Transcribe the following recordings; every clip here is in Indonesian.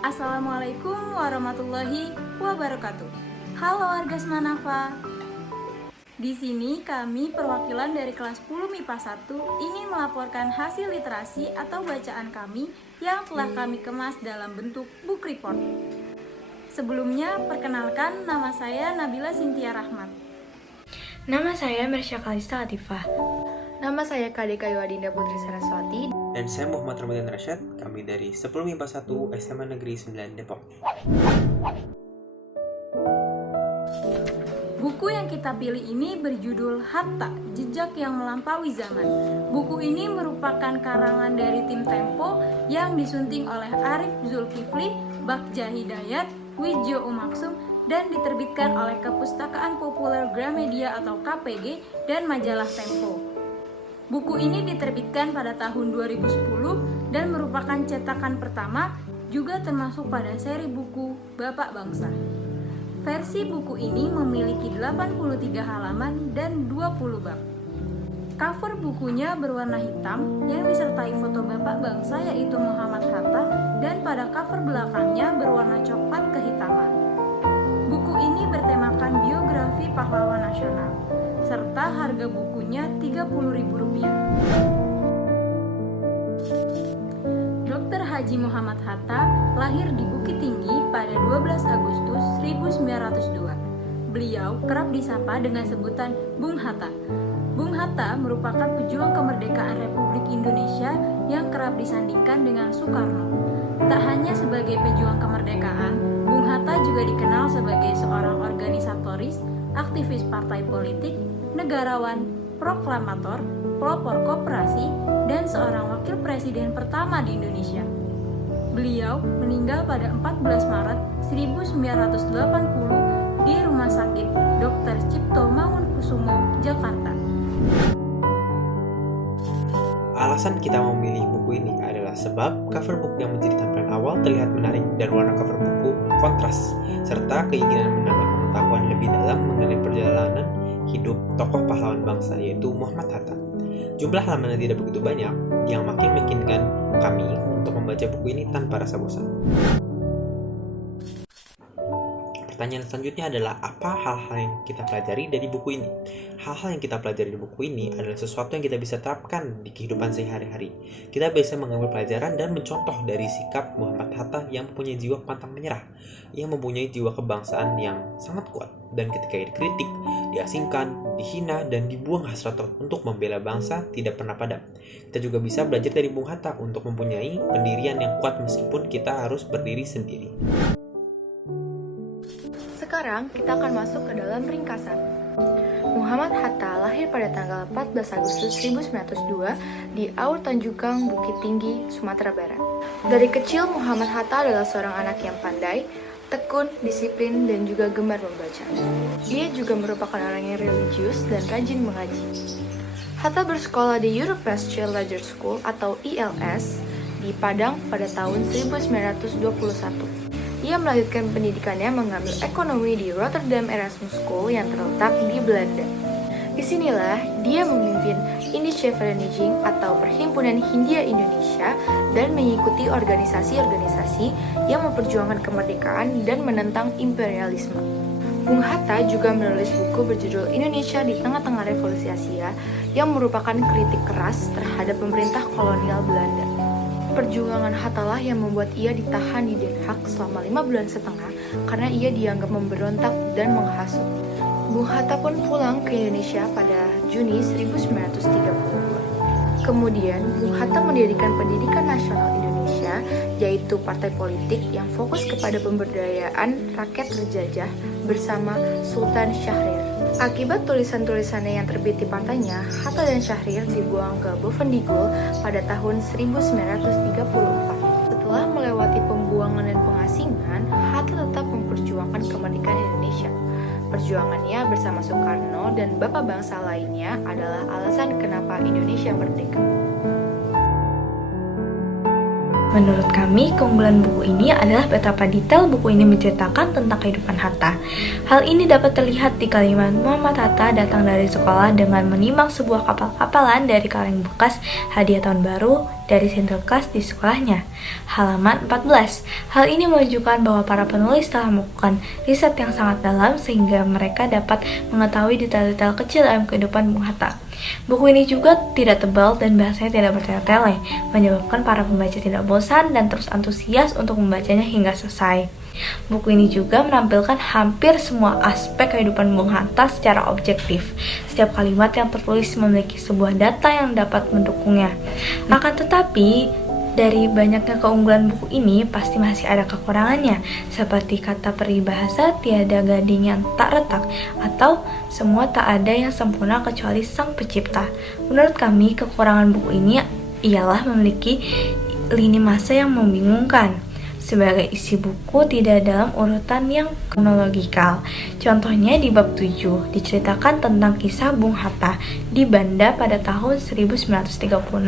Assalamualaikum warahmatullahi wabarakatuh. Halo warga Semanafa. Di sini kami perwakilan dari kelas 10 MIPA 1 ingin melaporkan hasil literasi atau bacaan kami yang telah kami kemas dalam bentuk book report. Sebelumnya, perkenalkan nama saya Nabila Sintia Rahmat. Nama saya Mersya Kalista Latifah. Nama saya Kadek Ayu Adinda Putri Saraswati. Dan saya Muhammad Ramadan Rashad, kami dari 10 MIPA 1 SMA Negeri 9 Depok. Buku yang kita pilih ini berjudul Hatta, Jejak yang Melampaui Zaman. Buku ini merupakan karangan dari tim Tempo yang disunting oleh Arif Zulkifli, Bagja Hidayat, Widjo Umaksum, dan diterbitkan oleh Kepustakaan Populer Gramedia atau KPG dan majalah Tempo. Buku ini diterbitkan pada tahun 2010 dan merupakan cetakan pertama, juga termasuk pada seri buku Bapak Bangsa. Versi buku ini memiliki 83 halaman dan 20 bab. Cover bukunya berwarna hitam yang disertai foto Bapak Bangsa yaitu Muhammad Hatta, dan pada cover belakangnya berwarna coklat kehitaman. Buku ini bertemakan biografi pahlawan nasional, serta harga bukunya Rp30.000. Dr. Haji Muhammad Hatta lahir di Bukit Tinggi pada 12 Agustus 1902. Beliau kerap disapa dengan sebutan Bung Hatta. Bung Hatta merupakan pejuang kemerdekaan Republik Indonesia yang kerap disandingkan dengan Soekarno. Tak hanya sebagai pejuang kemerdekaan, Bung Hatta juga dikenal sebagai seorang organisatoris, aktivis partai politik, negarawan, proklamator, pelopor koperasi, dan seorang wakil presiden pertama di Indonesia. Beliau meninggal pada 14 Maret 1980 di Rumah Sakit Dr. Cipto Mangunkusumo, Jakarta. Alasan kita memilih buku ini adalah sebab cover buku yang menjadi tampilan awal terlihat menarik dan warna cover buku kontras, serta keinginan menambah pengetahuan lebih dalam mengenai perjalanan hidup tokoh pahlawan bangsa yaitu Muhammad Hatta. Jumlah halamannya tidak begitu banyak, yang makin meyakinkan kami untuk membaca buku ini tanpa rasa bosan. Pertanyaan selanjutnya adalah apa hal-hal yang kita pelajari dari buku ini? Hal-hal yang kita pelajari di buku ini adalah sesuatu yang kita bisa terapkan di kehidupan sehari-hari. Kita bisa mengambil pelajaran dan mencontoh dari sikap Muhammad Hatta yang mempunyai jiwa pantang menyerah, yang mempunyai jiwa kebangsaan yang sangat kuat, dan ketika dikritik, diasingkan, dihina, dan dibuang hasrat untuk membela bangsa tidak pernah padam. Kita juga bisa belajar dari Bung Hatta untuk mempunyai pendirian yang kuat meskipun kita harus berdiri sendiri. Sekarang kita akan masuk ke dalam ringkasan. Muhammad Hatta lahir pada tanggal 14 Agustus 1902 di Aur Tanjukang, Bukit Tinggi, Sumatera Barat. Dari kecil, Muhammad Hatta adalah seorang anak yang pandai, tekun, disiplin, dan juga gemar membaca. Dia juga merupakan orang yang religius dan rajin mengaji. Hatta bersekolah di European Leisure School atau ILS di Padang pada tahun 1921. Ia melanjutkan pendidikannya mengambil ekonomi di Rotterdam Erasmus School yang terletak di Belanda. Disinilah dia memimpin Indische Vereniging atau Perhimpunan Hindia Indonesia dan mengikuti organisasi-organisasi yang memperjuangkan kemerdekaan dan menentang imperialisme. Bung Hatta juga menulis buku berjudul Indonesia di Tengah-Tengah Revolusi Asia yang merupakan kritik keras terhadap pemerintah kolonial Belanda. Perjuangan Hatta lah yang membuat ia ditahan di Den Haag selama 5 bulan setengah karena ia dianggap memberontak dan menghasut. Bung Hatta pun pulang ke Indonesia pada Juni 1932. Kemudian, Bung Hatta mendirikan Pendidikan Nasional Indonesia, yaitu partai politik yang fokus kepada pemberdayaan rakyat terjajah bersama Sultan Syahrir. Akibat tulisan-tulisannya yang terbit di partainya, Hatta dan Syahrir dibuang ke Bovendigul pada tahun 1934. Setelah melewati pembuangan dan pengasingan, Hatta tetap memperjuangkan kemerdekaan Indonesia. Perjuangannya bersama Soekarno dan bapak bangsa lainnya adalah alasan kenapa Indonesia merdeka. Menurut kami, keunggulan buku ini adalah betapa detail buku ini menceritakan tentang kehidupan Hatta. Hal ini dapat terlihat di kalimat Muhammad Hatta datang dari sekolah dengan menimang sebuah kapal-kapalan dari kaleng bekas hadiah tahun baru dari Sinterklas di sekolahnya. Halaman 14. Hal ini menunjukkan bahwa para penulis telah melakukan riset yang sangat dalam sehingga mereka dapat mengetahui detail-detail kecil dalam kehidupan Bung Hatta. Buku ini juga tidak tebal dan bahasanya tidak bertele-tele, menyebabkan para pembaca tidak bosan dan terus antusias untuk membacanya hingga selesai. Buku ini juga menampilkan hampir semua aspek kehidupan Bung Hatta secara objektif. Setiap kalimat yang tertulis memiliki sebuah data yang dapat mendukungnya. Akan tetapi, dari banyaknya keunggulan buku ini, pasti masih ada kekurangannya, seperti kata peribahasa tiada gading yang tak retak, atau semua tak ada yang sempurna kecuali sang pencipta. Menurut kami, kekurangan buku ini ialah memiliki lini masa yang membingungkan. Sebagai isi buku tidak dalam urutan yang kronologikal. Contohnya di bab 7 diceritakan tentang kisah Bung Hatta di Banda pada tahun 1936.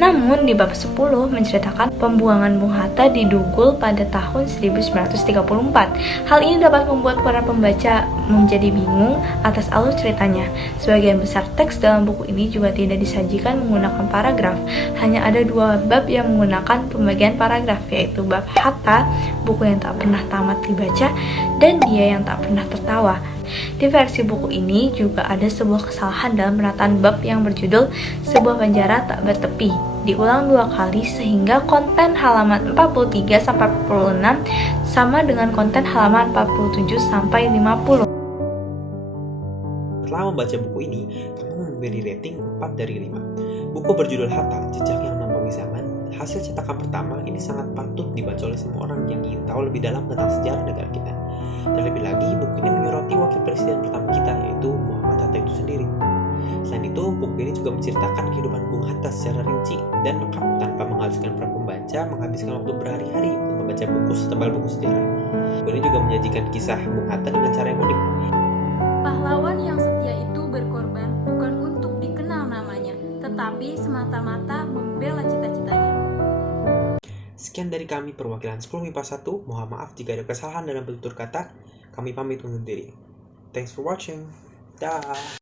Namun di bab 10 menceritakan pembuangan Bung Hatta di Dugul pada tahun 1934. Hal ini dapat membuat para pembaca menjadi bingung atas alur ceritanya. Sebagian besar teks dalam buku ini juga tidak disajikan menggunakan paragraf. Hanya ada 2 bab yang menggunakan pembagian paragraf, yaitu bab Hatta, buku yang tak pernah tamat dibaca, dan dia yang tak pernah tertawa. Di versi buku ini juga ada sebuah kesalahan dalam penataan bab yang berjudul Sebuah Penjara Tak Bertepi. Diulang 2 kali sehingga konten halaman 43-46 sama dengan konten halaman 47-50. Setelah membaca buku ini, kamu memberi rating 4 dari 5. Buku berjudul Hatta, Jejak yang Melampaui Zaman, hasil cetakan pertama ini sangat patut dibaca oleh semua orang yang ingin tahu lebih dalam tentang sejarah negara kita. Terlebih lagi, buku ini menyoroti wakil presiden pertama kita, yaitu Muhammad Hatta itu sendiri. Selain itu, buku ini juga menceritakan kehidupan Bung Hatta secara rinci dan lengkap tanpa mengharuskan para pembaca menghabiskan waktu berhari-hari untuk membaca buku setebal buku sejarah. Buku ini juga menyajikan kisah Bung Hatta dengan cara yang unik. Pahlawan yang setia itu berkorban bukan untuk dikenal namanya, tetapi semata-mata membela cita-citanya. Sekian dari kami perwakilan 10 MIPA 1. Mohon maaf jika ada kesalahan dalam penutur kata. Kami pamit undur diri. Thanks for watching. Dah.